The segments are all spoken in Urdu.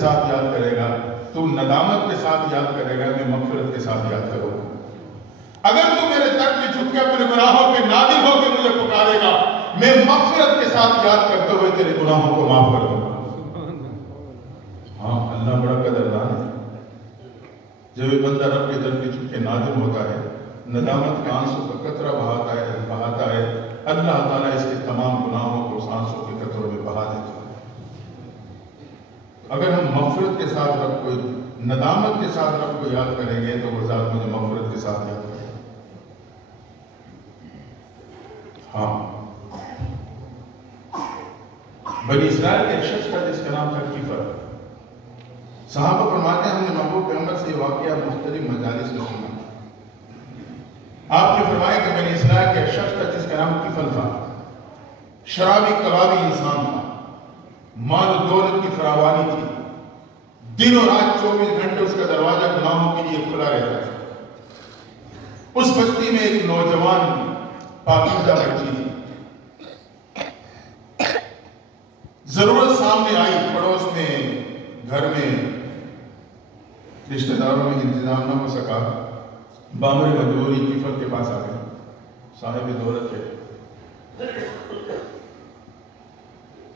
ساتھ یاد کرے گا، تو ندامت کے ساتھ یاد کرے گا، میں مغفرت کے ساتھ یاد کروں گا۔ اگر تو میرے در پہ جھک کے اپنے گناہوں پہ نادم ہو کے مجھے پکارے گا، میں مغفرت کے ساتھ یاد کرتے ہوئے تیرے گناہوں کو معاف کر دوں گا۔ ہاں، اللہ بڑا قدردان ہے۔ جب ایک بندہ رب کے در پہ جھک کے نادم ہوتا ہے، ندامت کے آنسوں کا قطرہ بہاتا ہے، اللہ تعالیٰ اس کے تمام گناہوں کو اس آنسوں کے قطروں میں بہا دیتا ہے۔ اگر ہم مغفرت کے ساتھ رب کو، ندامت کے ساتھ رب کو یاد کریں گے تو وہ ذات مجھے مغفرت کے ساتھ یاد کرے گا۔ ہاں، بنی اسرائیل کے ایک شخص تھا جس کا نام تھا کفر۔ صحابہ فرماتے ہیں ہم نے محبوب پیغمبر سے یہ واقعہ مختلف مجالس میں سنا۔ آپ نے فرمایا کہ بنی اسرائیل کا ایک شخص تھا جس کا نام کفر تھا، شرابی کبابی انسان تھا، مال و دولت کی فراوانی تھی، دن اور رات 24 گھنٹے اس کا دروازہ گناہوں کے لیے کھلا رہتا تھا۔ اس بستی میں ایک نوجوان پاکیزہ بچی تھی۔ ضرورت سامنے آئی، پڑوس میں، گھر میں، رشتہ داروں میں انتظام نہ ہو سکا، بامر مجبوری کفر کے پاس آ گئے، صاحب دولت ہے،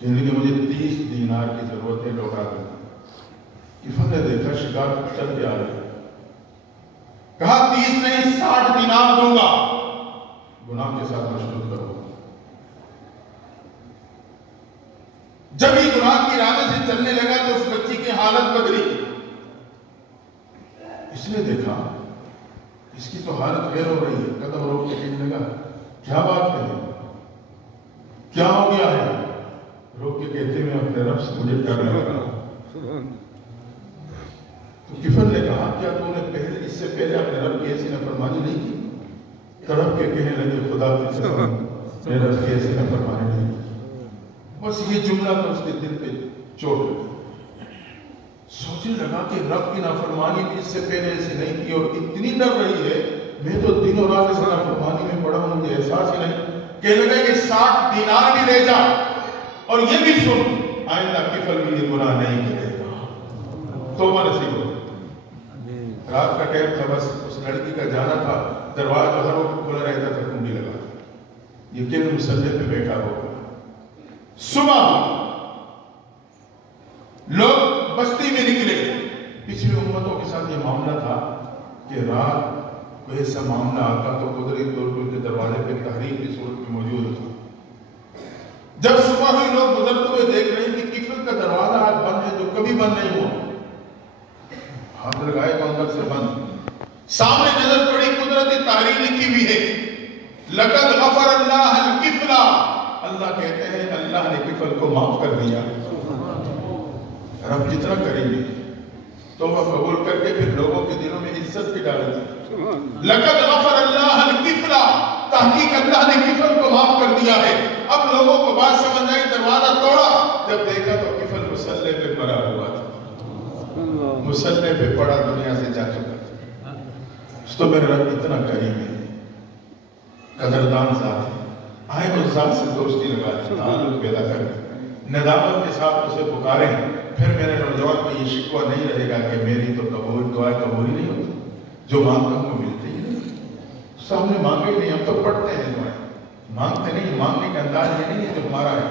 کہنے کہ مجھے 30 دینار کی ضرورت ہے، لوٹا دوں۔ کفر نے دیکھا شکار چل کے آ رہے، کہا 30 نہیں 60 دینار دوں گا، گناہ کے ساتھ مشروط کرو۔ جب یہ گناہ کی ارادے سے چلنے لگا تو اس بچی کی حالت بدلی۔ اس نے دیکھا اس کی تو حالت غیر ہو رہی ہے، قدم روک کے کہنے لگا کیا بات ہے، کیا ہو گیا ہے؟ روک کے کہتے میں اپنے رب سے مجھے ڈر لگا۔ تو کفر نے کہا کیا تو نے اس سے پہلے اپنے رب کی ایسی نافرمانی نہیں کی؟ تڑپ کے کہنے لگے خدا کی قسم میرے رب کی ایسی نافرمانی نہیں کی۔ بس یہ جملہ تو اس کے دل پہ چوٹ لگی۔ سوچنے لگا کہ رب کی نافرمانی بھی اس سے پہلے ایسے نہیں کی اور اتنی ڈر رہی ہے، میں تو دن اور رات اس نافرمانی میں پڑا ہوں، مجھے احساس ہی نہیں۔ کہنے لگا کہ 60 دینار بھی لے جا اور یہ بھی سن آئندہ کفر بھی یہ گناہ نہیں کرے گا، توبہ نصیب ہو۔ رات کا ٹائم تھا، بس اس لڑکی کا جانا تھا، دروازہ ہر وقت کھلا رہتا تھا، کنڈی لگا، یقین مسلح پہ بیٹھا ہوگا۔ صبح لوگ بستی میں نکلے۔ پچھلی امتوں کے ساتھ یہ معاملہ تھا کہ رات کوئی ایسا معاملہ آتا تو قدرتی طور پر کے دروازے پہ تحریر کی صورت میں موجود تھا۔ جب صبح ہوئی لوگ گزرتے ہوئے دیکھ رہے ہیں کہ کفر کا دروازہ آج بند ہے جو کبھی بند نہیں ہوا، ہاتھ لگائے تو اندر سے بند۔ سامنے نظر پڑی قدرتی تحریر لکھی ہوئی ہے، لقد غفر اللہ الکفر، اللہ کہتے ہیں اللہ نے کفر کو معاف کر دیا۔ رب جتنا کریں گے توبہ قبول کر کے پھر لوگوں کے دلوں میں عزت بھی ڈالے تھے۔ لقد غفر اللہ الکفر، تحقیق اللہ نے کفر کو معاف کر دیا ہے۔ اب لوگوں کو بات سمجھ آئی، دروازہ توڑا، جب دیکھا تو کفر مسلح پہ پڑا ہوا تھا، مسلح پہ پڑا دنیا سے جا چکا تھا۔ اس تو میرے رب اتنا کریم ہے، قدردان ذات ہے، آئے اس ذات سے دوستی لگا دیں، تعلق پیدا کر دیں، ندامت کے ساتھ اسے پکاریں، پھر میرے نوجوان میں یہ شکوہ نہیں رہے گا کہ میری تو دعائیں قبول ہی نہیں ہوتی، جو مانگتا ہوں وہ ملتی ہی نہیں۔ سب نے مانگے ہی نہیں، ہم تو پڑھتے ہیں دعائیں، مانگتے نہیں، مانگنے کا انداز یہ نہیں ہے جو ہمارا ہے۔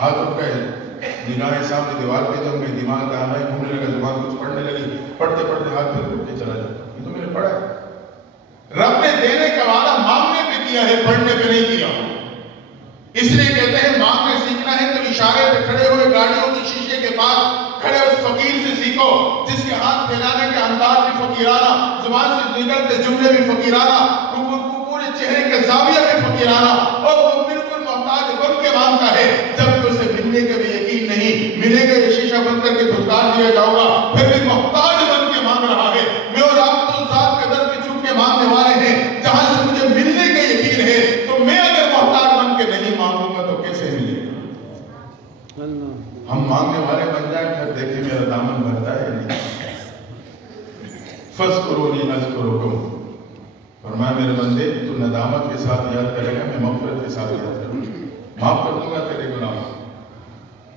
ہاتھ رکھا ہے، نگاہیں سامنے دیوار پہ تو میں دماغ کا آنا ہے، گھومنے لگا، زبان کچھ پڑھنے لگی، پڑھتے پڑھتے ہاتھ پھر اٹھ کے چلا جاتا، یہ تو میں نے پڑھا ہے۔ رب نے دینے کا وعدہ مانگنے پہ کیا ہے، پڑھنے پہ نہیں کیا۔ اس لیے کہتے ہیں مانگنے سیکھنا ہے تو اشارے پہ کھڑے ہوئے گاڑیوں کی شیشے کے پاس کھڑے اس فقیر سے سیکھو جس کے ہاتھ پھیلانے کے انداز بھی فقیرانہ، زبان سے نکلتے جملے بھی فقیرانہ، پورے چہرے کے زاویہ بھی فقیرانہ، اور وہ بالکل محتاج بن کے مانگتا ہے، جب کہ اسے ملنے کا بھی یقین نہیں، ملے گا یہ شیشہ بند کر کے دھتکار دیا جاؤ گا، پھر بھی محتاج بن کے مانگ رہا ہے۔ میں اور آپ تو ذات کے در پہ جھک کے مانگنے والے ہیں، جہاں سے مجھے ملنے کا یقین ہے، تو میں اگر محتاج بن کے نہیں مانگوں گا تو کیسے ملے گا؟ ہم مانگنے والے بن جائیں، پھر دیکھیں میرا دامن بھرتا ہے یا نہیں۔ فَاذْكُرُونِي أَذْكُرُكُمْ، فرمایا میرے بندے تو ندامت کے ساتھ یاد کرے گا، میں مغفرت کے ساتھ یاد کروں گا، معاف کر دوں گا تیرے گناہ۔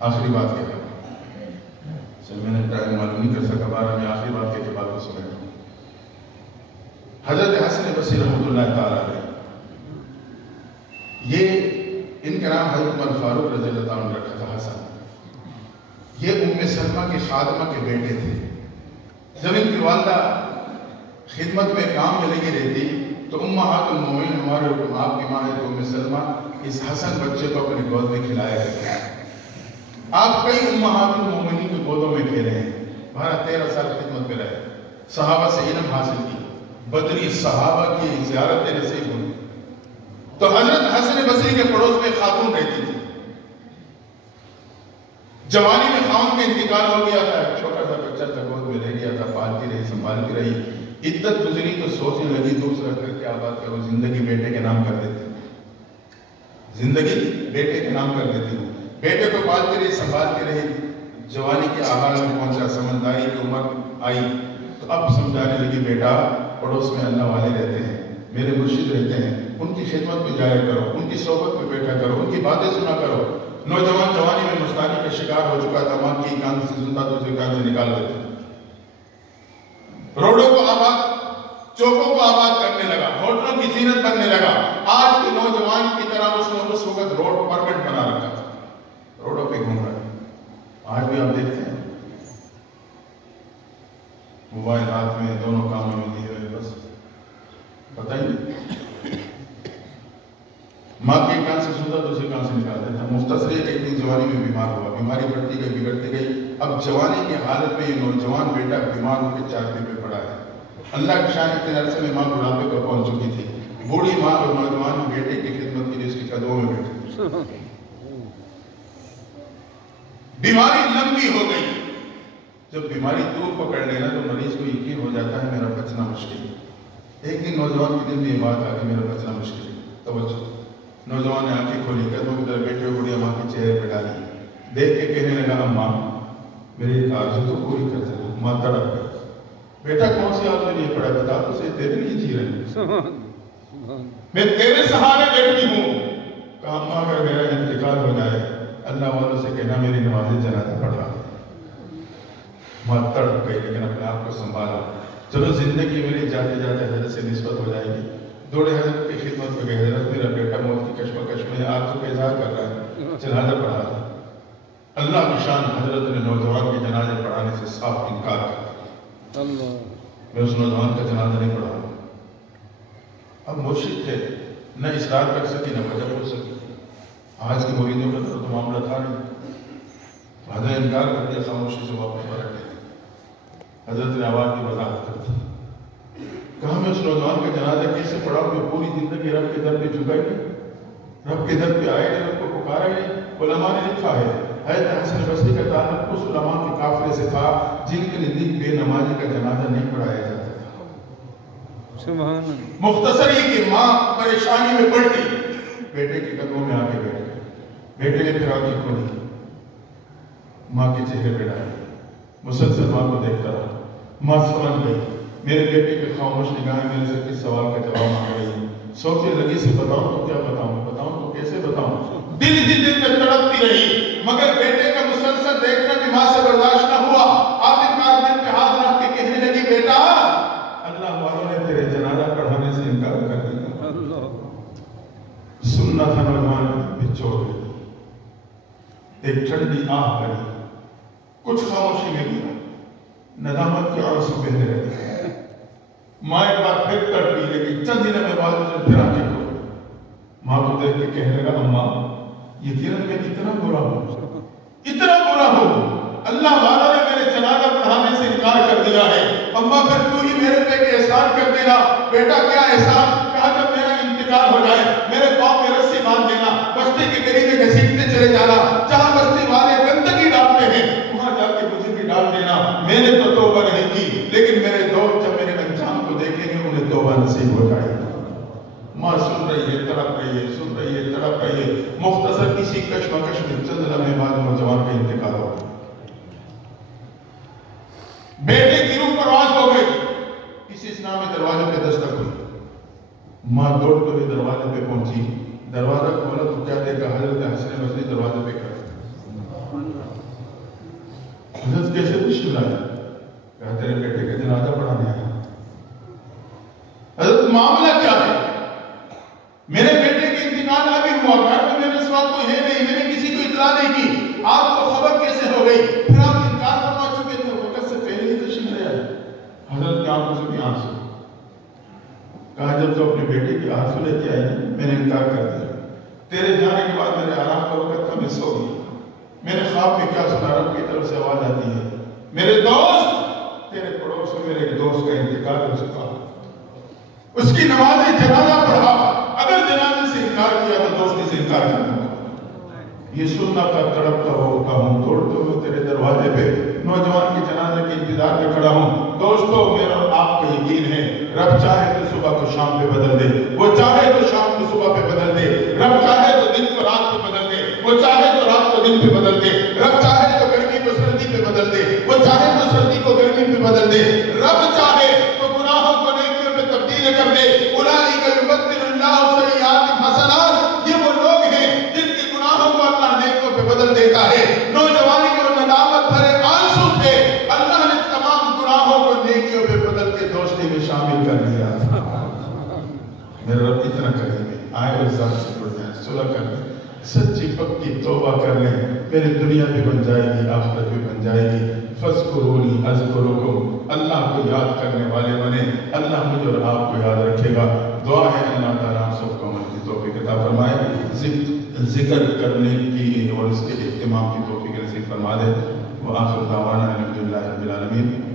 آخری بات کہہ رہا ہوں، میں نے ٹائم معلوم نہیں کر سکا، بارہ میں آخری واقعے کے بعد سنا ہوں۔ حضرت حسن بصری رحمۃ اللہ تعالیٰ علیہ، یہ ان کا نام حضرت عمر فاروق رضی اللہ عنہ رکھا تھا حسن۔ یہ ام سلمہ کی خادمہ کے بیٹے تھے۔ جب ان کی والدہ خدمت میں کام میں لگی رہتی تو امہات المومنین ہمارے حکم آپ کی ماں ہے تو ام سلمہ اس حسن بچے کو اپنے گود میں کھلایا کرتے ہیں۔ آپ کئی امہات المومنین کے گودوں میں کھیلے ہیں، 12-13 سال خدمت میں رہے، صحابہ سے علم حاصل کی، بدری صحابہ کی زیارت نصیب ہوئی۔ تو حضرت حسن بصری کے پڑوس میں خاتون رہتی تھی، جوانی میں خاوند کا انتقال ہو گیا تھا، چھوٹا سا بچہ تھا، گود میں رہ گیا تھا، پالتی رہی، سنبھالتی رہی، عدت گزری تو سوچنے لگی دوسرا کر کے آباد کرو، زندگی بیٹے کے نام کر دیتی ہوں، زندگی بیٹے کے نام کر دیتی ہوں۔ بیٹے کو پالتی رہی، سنبھالتی رہی، جوانی کے آغاز میں پہنچا، سمجھداری کی عمر آئی تو اب سمجھانے لگی بیٹا پڑوس میں اللہ والے رہتے ہیں، میرے مرشد رہتے ہیں، ان کی خدمت میں جایا کرو، ان کی صحبت میں بیٹھا کرو، ان کی باتیں سنا کرو۔ نوجوان جوانی میں مستانی کا شکار ہو چکا تھا، ماں کی کان سے سنتا دوسرے کان سے نکال دیتے، روڈوں کو آباد، چوکوں کو آباد کرنے لگا، ہوٹلوں کی زینت بننے لگا۔ آج کے نوجوان کی طرح اس نے اس وقت روڈ پرمٹ بنا رکھا تھا، روڈوں پہ گھوم رہا ہے۔ آج بھی آپ دیکھتے ہیں موبائل ہاتھ میں، دونوں کاموں میں دیے ہوئے، بس پتہ ہی نہیں، ماں کے کان سے سنتا دوسرے کان سے نکال دیتا۔ مختصر یہ کہ ایک دن جوانی میں بیمار ہوا، بیماری بڑھتی گئی، بگڑتی گئی، اب جوانی کی حالت میں یہ نوجوان بیٹا بیمار ہو کے چارپے پہ پڑا ہے۔ اللہ کی شان اتنے عرصے میں ماں بڑھاپے پر پہنچ چکی تھی، بوڑھی ماں اور نوجوان بیٹے کی خدمت کے لیے اس کے قدموں میں بیٹھے، بیماری لمبی ہو گئی۔ جب بیماری دور پکڑ لینا تو مریض کو یقین ہو جاتا ہے میرا بچنا مشکل ہے۔ ایک دن نوجوان کے دل میں یہ بات آ گئی میرا بچنا مشکل ہے، توجہ۔ نوجوان نے آنکھیں کھولی، قدموں کی طرف بیٹھے ہوئے بڑھیا ماں کے چہرے پہ ڈالی، دیکھ کے کہنے لگا اماں میری ایک آرزو تو پوری کر دینا۔ ماں تڑپ گئی، بیٹا کون سی آرزو لیے پڑا، بتا تو صحیح، تیرے لیے جی رہی ہوں، میں تیرے سہارے بیٹھی ہوں۔ کہا اماں اگر میرا انتقال ہو جائے اللہ والوں سے کہنا میری نماز جنازہ پڑھا۔ ماں تڑپ گئی لیکن اپنے آپ کو سنبھالا، چلو زندگی میری جاتے جاتے حضرت سے نسبت ہو جائے گی۔ دوڑے حضرت کی خدمت میں گئے، حضرت میرا بیٹا موت کی کشمکش میں آرزو کا اظہار کر رہا ہے، جنازہ پڑھا تھا۔ اللہ کی شان، حضرت نے نوجوان کے جنازے پڑھانے سے صاف انکار کر دیا، میں اس نوجوان کا جنازہ نہیں پڑھا۔ اب مرشد تھے، نہ اصرار کر سکی نہ وجہ ہو سکی، آج کے مریدوں کا تو معاملہ تھا نہیں، حضرت نے انکار کر دیا، خاموشی سے واپس پلٹ گئے۔ حضرت نے آواز کی وضاحت کر دی، کہا میں اس نوجوان کا جنازہ کیسے پڑھا، میں پوری زندگی رب کے در پہ جھکائی نہیں، رب کے در پہ آئے نہیں، رب کو پکارا نہیں۔ علماء نے لکھا ہے حضرت حسن بصری کا تعلق اس علماء کے قافلے سے تھا جن کے نزدیک بے نمازی کا جنازہ نہیں پڑھایا جاتا تھا۔ مختصر یہ کہ ماں پریشانی میں پڑ گئی، بیٹے کے قدموں میں آ کے بیٹھ گئے، بیٹے نے پھر آنکھیں کھولی، ماں کے چہرے پہ ڈالی، مسلسل ماں کو دیکھتا رہا۔ ماں سمجھ گئی، میرے بیٹے کے خاموش نگاہیں میرے سے کس سوال کا جواب مانگ رہی ہے۔ سوچنے لگی سے بتاؤں تو کیا بتاؤں، بتاؤں تو کیسے بتاؤں۔ دل میں تڑپتی رہی، مگر بیٹے کا مسلسل دیکھنا بھی ماں سے برداشت نہ ہوا۔ آخرکار دل پہ ہاتھ رکھ کے کہنے لگی بیٹا اللہ والوں نے تیرے جنازہ پڑھانے سے انکار کر دیا۔ سننا تھا نوجوان پہ چوٹ لگی، ایک ٹھنڈی آہ بھری، کچھ خاموشی میں گیا، ندامت کے آنسو بہنے لگے۔ ماں ایک بار پھر تڑپی لیکن چند دنوں میں بعد اسے پھر آنکھیں کھولی، ماں کو دیکھ کے کہنے لگا اماں یہ دن میں اتنا برا ہوں، اتنا برا ہوں، اللہ والا نے میرے جنازہ پڑھانے سے انکار کر دیا ہے، اماں پھر تو ہی میرے پہ ایک احسان کر دینا۔ بیٹا کیا احسان؟ کہا جب میرا انتقال ہو جائے میرے پاؤں میں رسی باندھ دینا، بستی کے قریب گھسیٹتے چلے جانا، جہاں بستی والے گندگی ڈالتے ہیں وہاں جا کے مجھے بھی ڈال دینا۔ میں نے تو توبہ نہیں کی لیکن میرے دوست جب میرے انجام کو دیکھیں گے انہیں توبہ نصیب ہو جائے گی۔ ماں سن رہی ہے، تڑپ رہی ہے، سن رہی ہے، تڑپ رہی ہے۔ مختصر کسی کشمکش میں چند لمحے بعد نوجوان کا انتقال ہو گیا، بیٹے کی روح پرواز ہو گئی۔ کسی اسلام میں دروازے پہ دستک ہوئی، ماں دوڑتے ہوئے دروازے پہ پہنچی، دروازہ کھولا تو کیا دیکھا حضرت حسن بصری دروازے پہ کھڑے۔ حضرت کیسے تشریف لائے؟ کہا تیرے بیٹے کا جنازہ پڑھانے آیا۔ حضرت معاملہ کیا ہے؟ میرے بیٹے کے انتقال ابھی ہوا، گھر میں میرے ساتھ کوئی ہے نہیں، میں نے کسی کو اطلاع نہیں کی، آپ کو خبر کیسے ہو گئی؟ پھر آپ انکار فرما چکے تھے، وقت سے پہلے ہی تشریف لے آئے۔ حضرت کے آنکھوں سے بھی آنسو۔ کہا جب تو اپنے بیٹے کی آنسو لے کے آئے میں نے انکار کر دیا، تیرے جانے کے بعد میرے آرام کا وقت تھا، میں سو گیا، میرے خواب میں کیا سنا، رب کی طرف سے آواز آتی ہے میرے دوست تیرے پڑوس میں میرے ایک دوست کا انتقال ہو چکا، اس کی نماز جنازہ پڑھا، اگر جنازے سے انکار کیا تو دوستی سے انکار کرنا ہوگا۔ یہ سننا کا تڑپتا ہوتا ہوں، دوڑتے ہوئے تیرے دروازے پہ نوجوان کے جنازے کے انتظار میں کھڑا ہوں۔ دوستو میرا اور آپ کا یقین ہے رب چاہے تو صبح کو شام پہ بدل دے، وہ چاہے تو شام کو صبح پہ بدل دے، رب چاہے تو دن کو رات پہ بدل دے، وہ چاہے تو رات کو دن پہ بدل دے، رب چاہے تو گرمی کو سردی پہ بدل دے، وہ چاہے تو سردی کو گرمی پہ بدل دے، رب چاہے تو گناہوں کو نیکیوں میں تبدیل کر دے۔ اولئک یبدل اللہ سیئاتہم حسنات، یہ وہ لوگ ہیں جن کے گناہوں کو اللہ نیکیوں پہ بدل دیتا ہے۔ نوجوانی کے وہ ندامت بھرے آنسو تھے، اللہ نے تمام گناہوں کو نیکیوں پہ بدل کے دوستی میں شامل کر دیا۔ میرا رب اتنا کریم ہے، آئے اور ذات سے جڑ جائیں، صلح کر لیں، سچی پکی توبہ کر لیں، میری دنیا بھی بن جائے گی، آخرت بھی بن جائے گی۔ فَاذْكُرُونِي أَذْكُرُكُمْ، اللہ کو یاد کرنے والے بنے، اللہ مجھے اور آپ کو یاد رکھے گا۔ دعا ہے اللہ تعالیٰ ہم سب کو عمل کی توفیق عطا فرمائے، ذکر کرنے کی اور اس کے اہتمام کی توفیق نصیب فرما دے۔ وآخر دعوانا الحمدللہ رب العالمین۔